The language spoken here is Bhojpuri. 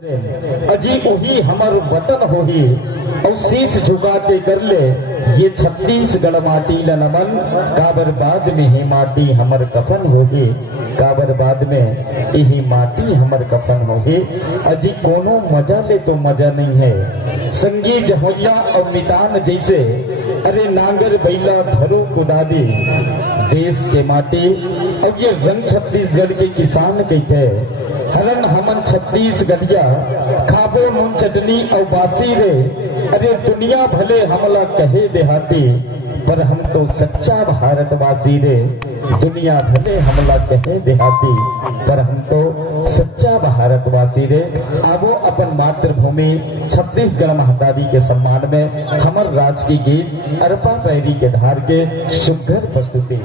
अजी वही हमर वतन होही और शीश झुका के कर ले ये छत्तीसगढ़ माटी ल नमन काबर बाद में ही माटी हमर कफन होही काबर बाद में यही माटी हमर कफन होही। अजी कोनो मजा ले तो मजा नहीं है संगी जहोया और मितान जैसे अरे नांगर बैला धरो कुदादी देश के माटी। और ये रंग छत्तीसगढ़ के किसान कहते हरन हमन छत्तीसगढ़िया खाबो नून चटनी और बासी रे अरे दुनिया भले हमला कहे देहाती पर हम तो सच्चा भारतवासी रे दुनिया भले हमला कहे देहाती पर हम तो सच्चा भारतवासी रे। आवो अपन मातृभूमि छत्तीसगढ़ महतारी के सम्मान में हमर राज की गीत अरपा पैरी के धार के सुघर प्रस्तुति।